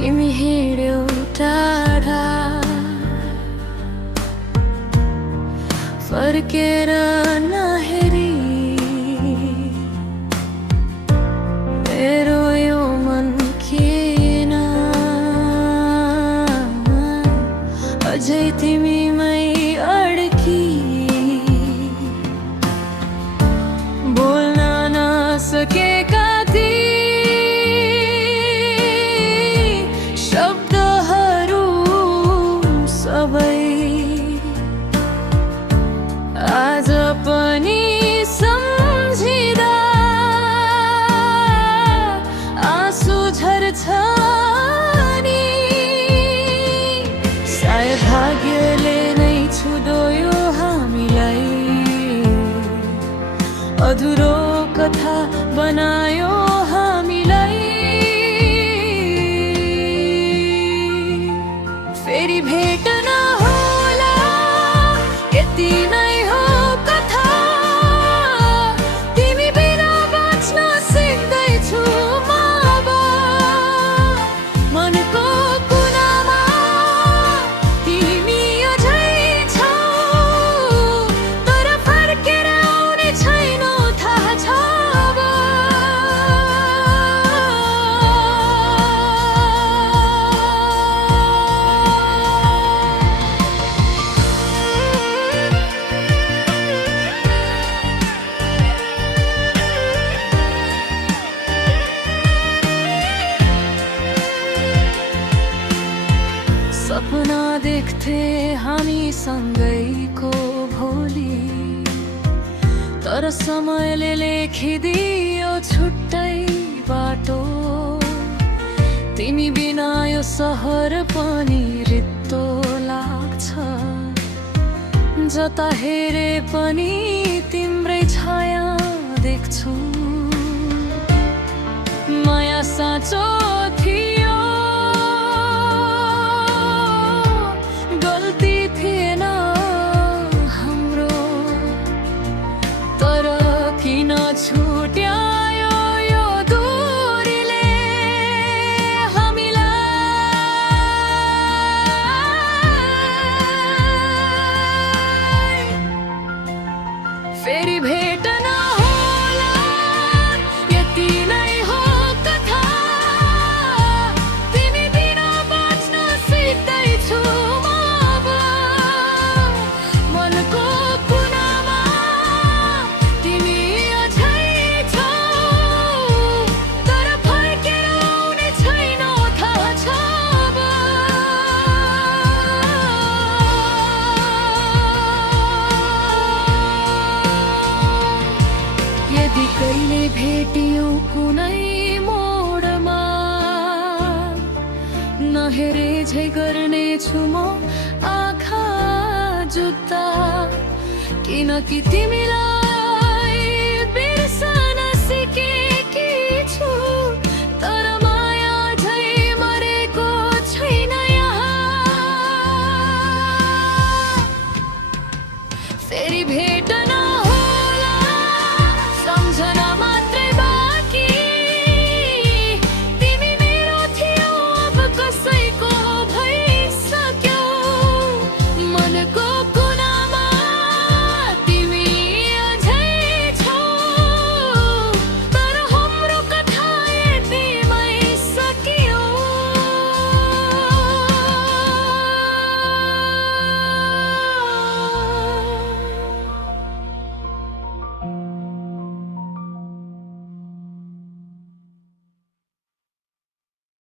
तिमी हिँड्यौ टाढा फर्केर नहेरी मेरो यो मन किन अझै तिमीमै अड्की बोल्न नसकेका ती शब्दहरू सबै आज पनि सम्झिँदा आँसु झर्छ नि सायद भाग्यले नै छुडोयो हामीलाई अधुरो कथा बनायो हामीलाई फेरि भेट नहोला यति नै हो कथा तिमी बिना बाँच्न सिक्दैछु म अब मनको कुनामा तिमी अझै छौ तर फर्केर आउने छैनौ थाहा छ अब सपना देख्थे हामी सँगैको भोलि तर समयले लेखिदियो छुट्टै बाटो तिमी बिना यो सहर पनि रित्तो लाग्छ जता हेरे पनि तिम्रै छाया देख्छु माया साँचो थियो गल्ती थिएन हाम्रो तर किन छुट्यायो यो दूरीले हामीलाई फेरि भेट नहोला यति नै हो कथा तिमी बिना बाँच्न सिक्दैछु म अब मनको कुनामा तिमी अझै छौ तर फर्केर आउने छैनौ थाहा छ अब यदि कहिले भेटियौ कुनै मोडमा नहेरे झै गर्नेछु म आँखा जुत्ता किनकि तिमीलाई